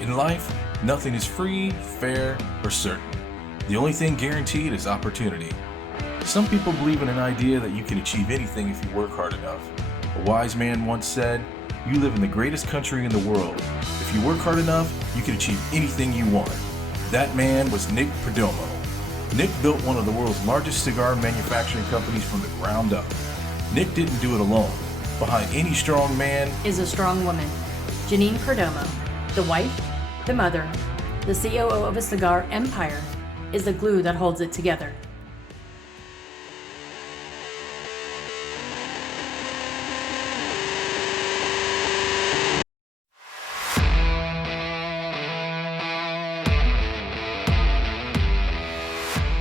In life, nothing is free, fair, or certain. The only thing guaranteed is opportunity. Some people believe in an idea that you can achieve anything if you work hard enough. A wise man once said, "You live in the greatest country in the world. If you work hard enough, you can achieve anything you want." That man was Nick Perdomo. Nick built one of the world's largest cigar manufacturing companies from the ground up. Nick didn't do it alone. Behind any strong man is a strong woman. Janine Perdomo, the wife, the mother, the COO of a cigar empire, is the glue that holds it together.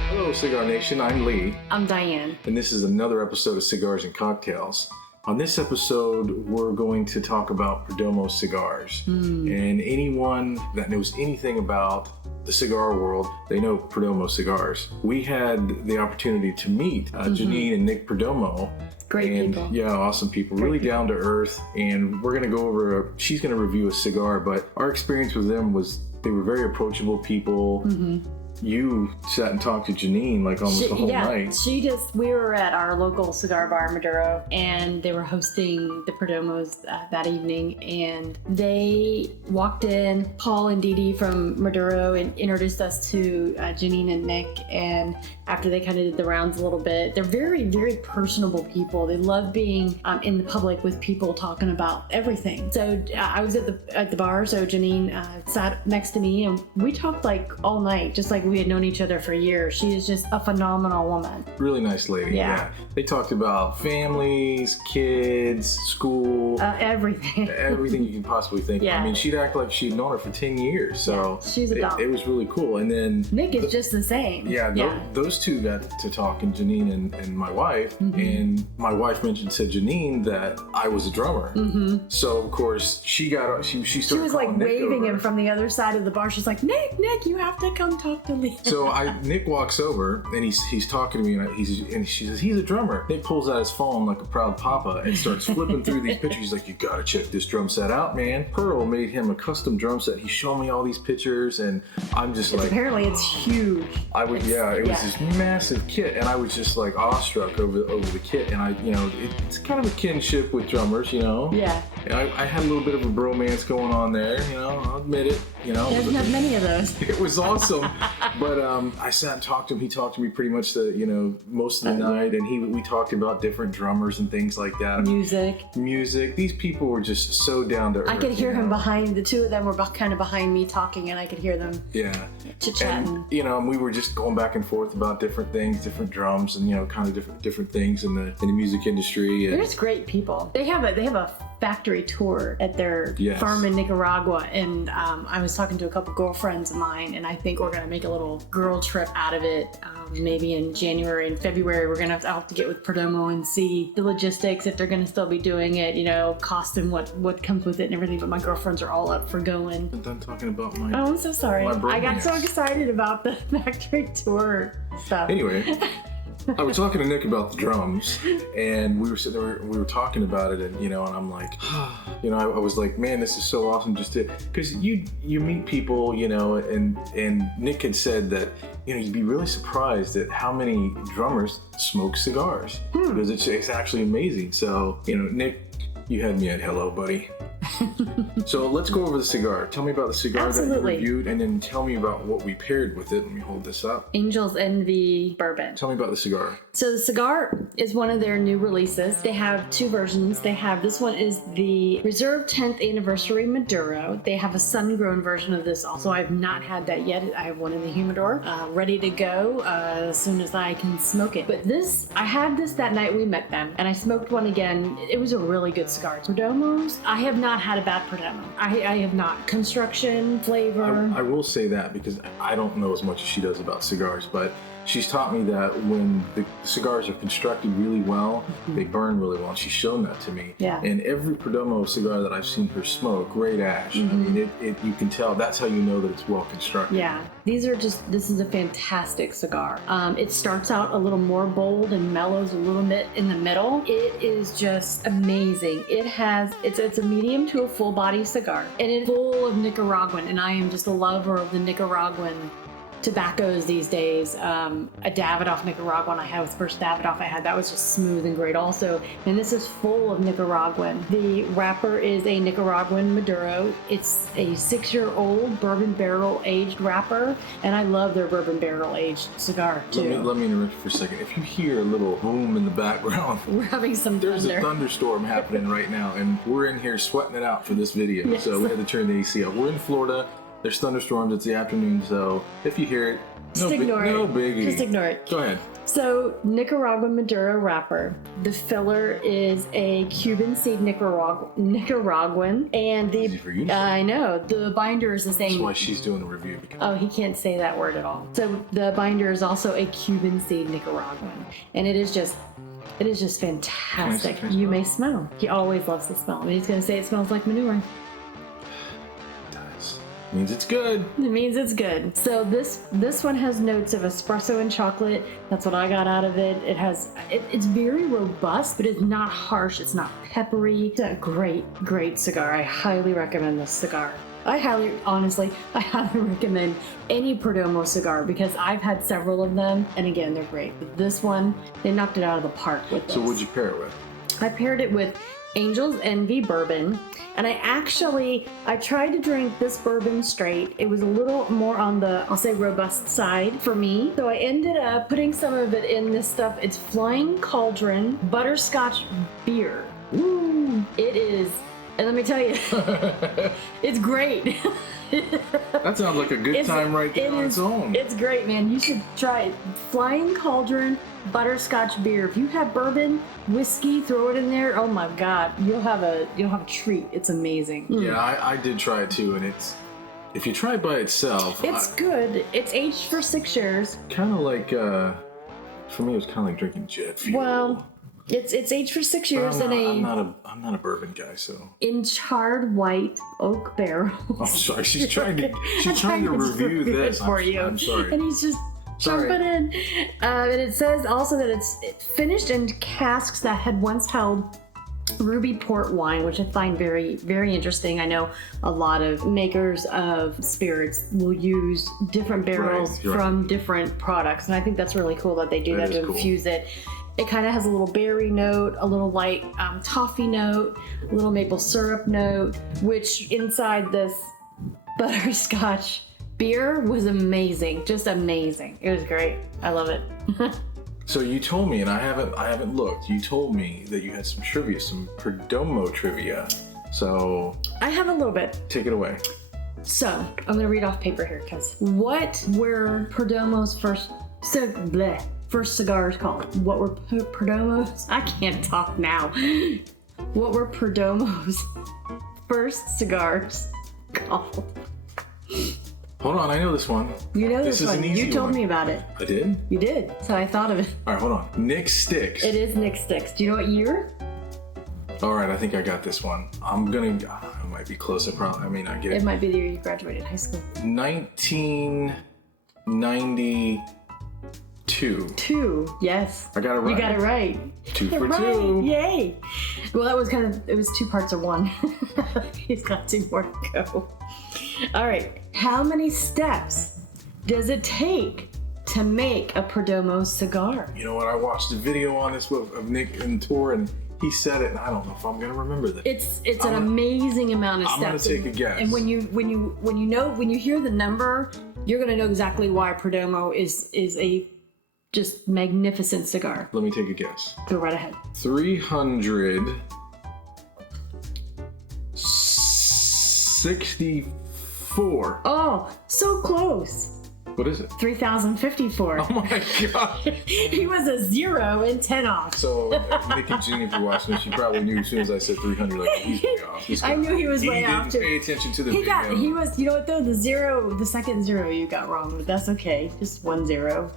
Hello, Cigar Nation. I'm Lee. I'm Diane. And this is another episode of Cigars and Cocktails. On this episode, we're going to talk about Perdomo cigars. And anyone that knows anything about the cigar world, they know Perdomo cigars. We had the opportunity to meet Janine and Nick Perdomo. Great people. Yeah, awesome people. Great really people. down to earth. And we're going to go over, she's going to review a cigar, but our experience with them was they were very approachable people. You sat and talked to Janine like almost the whole night. We were at our local cigar bar, Maduro, and they were hosting the Perdomos that evening, and they walked in, Paul and Dee Dee from Maduro, and introduced us to Janine and Nick, and after they kind of did the rounds a little bit, they're very, very personable people. They love being in the public with people talking about everything. So I was at the bar, so Janine sat next to me, and we talked like all night, just like we had known each other for years. She is just a phenomenal woman. Really nice lady. Yeah. They talked about families, kids, school, Everything. everything you can possibly think. Yeah. I mean, she'd act like she'd known her for 10 years. So Yeah, she's a doll. it was really cool. And then Nick is just the same. Those two got to talk, and Janine and my wife. And my wife said Janine that I was a drummer. So of course she started. She was like calling Nick waving over. him from the other side of the bar. She's like, Nick, you have to come talk to Lee. So Nick walks over and he's talking to me, and she says, "He's a drummer." Nick pulls out his phone like a proud papa and starts flipping through these pictures. He's like, "You gotta check this drum set out, man." Pearl made him a custom drum set. He's showing me all these pictures, and I'm just like, apparently it's huge. it was this massive kit, and I was just like awestruck over the kit. And it's kind of a kinship with drummers, Yeah. And I had a little bit of a bromance going on there, I'll admit it. He doesn't have many of those. It was awesome. But I sat and talked to him. He talked to me pretty much most of the night, and we talked about different drummers and things like that. Music. These people were just so down to earth. I could hear him behind, the two of them were kind of behind me talking, and I could hear them chit-chatting. And we were just going back and forth about different things, different drums, and kind of different things in the music industry. They're just great people. They have a factory tour at their farm in Nicaragua, and I was talking to a couple girlfriends of mine, and I think we're gonna make a little girl trip out of it. Maybe in January and February, we're gonna have to get with Perdomo and see the logistics, if they're gonna still be doing it, cost and what comes with it and everything. But my girlfriends are all up for going. I'm done talking about my. Oh, I'm so sorry. My I got so bromance. excited about the factory tour stuff. Anyway, I was talking to Nick about the drums, and we were sitting there, we were talking about it, and I'm like, I was like, man, this is so awesome, because you meet people, and Nick had said that you'd be really surprised at how many drummers smoke cigars, because it's actually amazing. So Nick, you had me at hello, buddy. So let's go over the cigar. Tell me about the cigar that you reviewed, and then tell me about what we paired with it. Let me hold this up. Angel's Envy Bourbon. Tell me about the cigar. So the cigar is one of their new releases. They have two versions. This one is the Reserve 10th Anniversary Maduro. They have a sun-grown version of this also. I have not had that yet. I have one in the humidor, ready to go as soon as I can smoke it. But I had this that night we met them, and I smoked one again. It was a really good cigar. Perdomos, I have not had a bad Perdomo. I have not. Construction, flavor. I will say that because I don't know as much as she does about cigars, but she's taught me that when the cigars are constructed really well, they burn really well. And she's shown that to me. Yeah. And every Perdomo cigar that I've seen her smoke, great ash. I mean, you can tell. That's how you know that it's well constructed. Yeah, this is a fantastic cigar. It starts out a little more bold and mellows a little bit in the middle. It is just amazing. It's a medium to a full body cigar, and it's full of Nicaraguan, and I am just a lover of the Nicaraguan tobaccos these days. A Davidoff Nicaraguan I had was the first Davidoff I had. That was just smooth and great also. And this is full of Nicaraguan. The wrapper is a Nicaraguan Maduro. It's a 6-year-old bourbon barrel aged wrapper, and I love their bourbon barrel aged cigar too. Let me interrupt you for a second. If you hear a little boom in the background, we're having some thunder. There's a thunderstorm happening right now, and we're in here sweating it out for this video. Yes. So we had to turn the AC up. We're in Florida. There's thunderstorms. It's the afternoon, so if you hear it, no biggie. Just ignore it. Go ahead. So, Nicaraguan Maduro wrapper. The filler is a Cuban seed Nicaraguan, and Easy for you to say. I know the binder is the same. That's why she's doing the review. Oh, he can't say that word at all. So the binder is also a Cuban seed Nicaraguan, and it is just fantastic. Can I You may smell. He always loves the smell, and he's going to say it smells like manure. Means it's good. It means it's good. So this one has notes of espresso and chocolate. That's what I got out of it. It's very robust, but it's not harsh. It's not peppery. It's a great cigar. I highly recommend this cigar. I highly recommend any Perdomo cigar because I've had several of them, and again, they're great. But this one, they knocked it out of the park with this. So what'd you pair it with? I paired it with Angel's Envy bourbon, and I tried to drink this bourbon straight. It was a little more on the, I'll say, robust side for me. So I ended up putting some of it in this stuff. It's Flying Cauldron Butterscotch Beer. Ooh, it is, and let me tell you, it's great. That sounds like a good time right there on its own. It's great, man. You should try it. Flying Cauldron Butterscotch Beer. If you have bourbon, whiskey, throw it in there. Oh my God, you'll have a treat. It's amazing. Yeah, I did try it too, and if you try it by itself, it's good. It's aged for 6 years. Kind of like for me, it was kind of like drinking jet fuel. Well, it's aged for 6 years I'm not a bourbon guy, so in charred white oak barrels. I'm sorry, she's trying to review this for you. I'm sorry, and he's just jumping in. And it says also that it's finished in casks that had once held ruby port wine, which I find very, very interesting. I know a lot of makers of spirits will use different barrels from different products, and I think that's really cool that they do that to infuse it. It kind of has a little berry note, a little light toffee note, a little maple syrup note, which inside this butterscotch beer was amazing, just amazing. It was great. I love it. So you told me, and I haven't looked. You told me that you had some trivia, some Perdomo trivia. So I have a little bit. Take it away. So I'm gonna read off paper here, because what were Perdomo's first cigars called? What were Perdomo's? I can't talk now. What were Perdomo's first cigars called? Hold on, I know this one. You know this one. You told me about it. I did? You did. So I thought of it. All right, hold on. Nick Sticks. It is Nick Sticks. Do you know what year? All right, I think I got this one. I might be close. I may not get it. It might be the year you graduated high school. 1992. Yes. I got it right. You got it right. 2 for right. 2. Yay. Well, it was 2 parts of 1. He's got 2 more to go. All right. How many steps does it take to make a Perdomo cigar? You know what? I watched a video on this of Nick and Tor, and he said it, and I don't know if I'm gonna remember that. It's an amazing amount of steps. I'm gonna take a guess. And when you hear the number, you're gonna know exactly why Perdomo is a just magnificent cigar. Let me take a guess. Go right ahead. 364. Oh, so close. What is it? 3,054. Oh my god. He was a 0 and 10 off. So Nick and Jeannie, if you're watching this, you probably knew as soon as I said 300, like, he's way off. I knew he was way off too. He didn't pay attention to the video. He was, you know what though? The second 0 you got wrong, but that's okay. Just 1 0.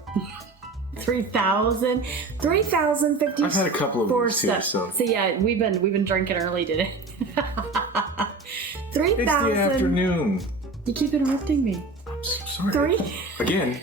3,050. I've had a couple of these too, so. yeah, we've been drinking early today. 3,000. It's the afternoon. You keep interrupting me. Sorry. Again.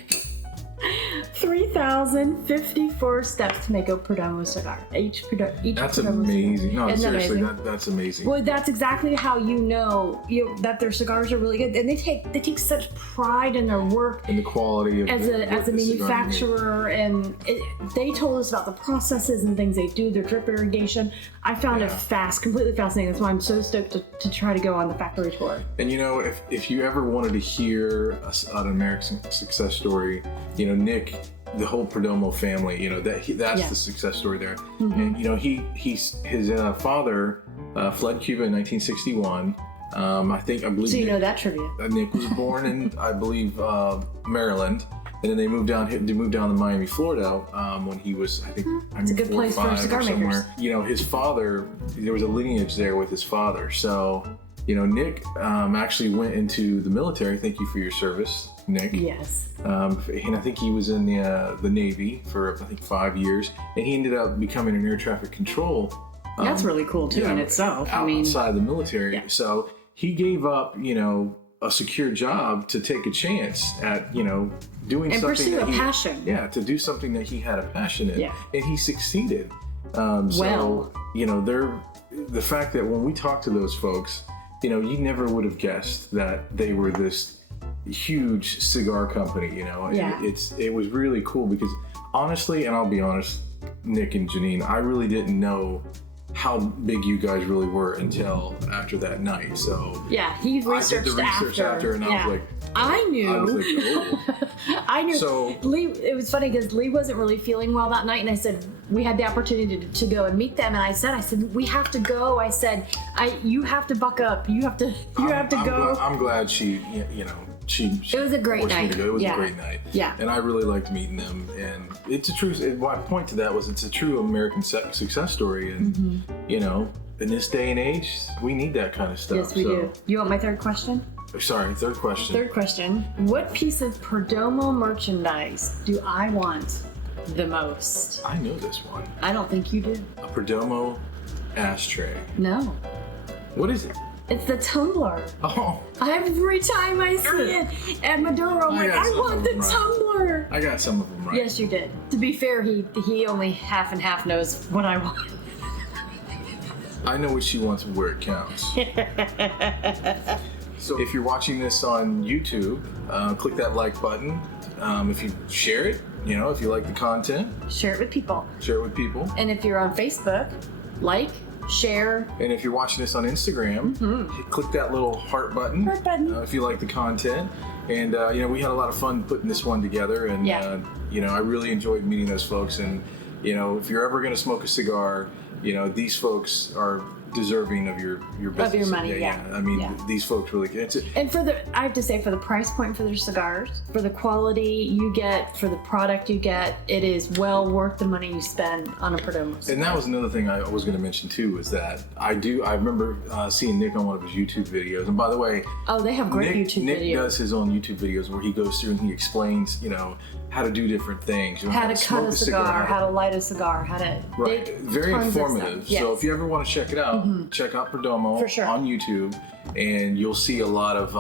3,054 steps to make a Perdomo cigar. Each That's Perdomo amazing. cigar. No, Isn't that seriously, amazing? that's amazing. Well, that's exactly how you know that their cigars are really good, and they take such pride in their work And the quality of as a the cigar manufacturer, and they told us about the processes and things they do, their drip irrigation. I found it completely fascinating. That's why I'm so stoked to try to go on the factory tour. And you know, if you ever wanted to hear an American success story, you know, Nick, the whole Perdomo family, you know, that's the success story there. Mm-hmm. And you know, his father fled Cuba in 1961. I believe. So you know that trivia. Nick was born in, I believe, Maryland, and then they moved down to Miami, Florida, when he was, I think, It's a good 4 or place for 5 cigar or makers. somewhere. You know, his father, there was a lineage there with his father. So, you know, Nick actually went into the military. Thank you for your service, Nick. Yes. And I think he was in the Navy for, I think, 5 years, and he ended up becoming an air traffic control. That's really cool too in itself. Outside the military. So he gave up, you know, a secure job to take a chance at, you know, doing and something pursue a passion. Yeah, to do something that he had a passion in. Yeah. And he succeeded. So, you know, the fact that when we talked to those folks, you know, you never would have guessed that they were this huge cigar company, you know. Yeah. It was really cool because honestly, and I'll be honest, Nick and Janine, I really didn't know how big you guys really were until after that night. So yeah, he researched I did the research after and I was like, I knew. I was like, oh. I knew. So Lee, it was funny because Lee wasn't really feeling well that night, and I said we had the opportunity to go and meet them, and I said we have to go. I said you have to buck up. You have to go. I'm glad she, you know, she It was a great forced me night. to go. It was Yeah. a great night. Yeah. And I really liked meeting them. And it's a true, my point to that was it's a true American success story. And, you know, in this day and age, we need that kind of stuff. Yes, we do. You want my third question? Sorry, third question. Third question. What piece of Perdomo merchandise do I want the most? I know this one. I don't think you do. A Perdomo ashtray. No. What is it? It's the tumbler. Oh, Every time I see it at Maduro, I'm like, I want the tumbler. I got some of them right. Yes, you did. To be fair, he only half and half knows what I want. I know what she wants and where it counts. So if you're watching this on YouTube, click that like button. If you share it, you know, if you like the content, Share it with people. share it with people. And if you're on Facebook, like, share. And if you're watching this on Instagram, click that little heart button. Heart button. If you like the content. And, you know, we had a lot of fun putting this one together. And, you know, I really enjoyed meeting those folks. And, you know, if you're ever going to smoke a cigar, you know, these folks are deserving of your business. Of your money, yeah. I mean, these folks really can. And I have to say, for the price point for their cigars, for the quality you get, for the product you get, it is well worth the money you spend on a Perdomo cigar. And that was another thing I was going to mention too, is that I remember seeing Nick on one of his YouTube videos. And by the way, they have great YouTube Nick videos. does his own YouTube videos where he goes through and he explains, you know, how to do different things. You know, How to smoke cut a cigar, how to light a cigar, how to... Right. Very tons of informative. stuff. Yes. So if you ever want to check it out, check out Perdomo For sure. on YouTube, and you'll see a lot of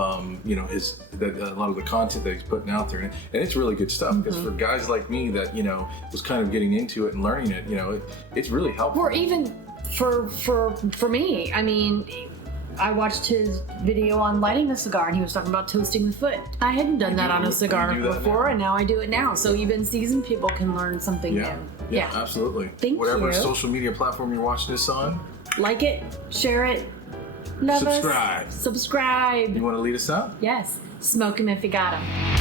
you know, a lot of the content that he's putting out there, and it's really good stuff. Because for guys like me that, you know, was kind of getting into it and learning it, you know, it's really helpful. Or even for me, I mean, I watched his video on lighting a cigar, and he was talking about toasting the foot. I hadn't done that on a cigar before, and now I do it now. So even seasoned people can learn something new. Yeah, absolutely. Thank Whatever you. social media platform you're watching this on, Like it, share it, love subscribe. us, subscribe. You want to lead us out? Yes, smoke 'em if you got 'em.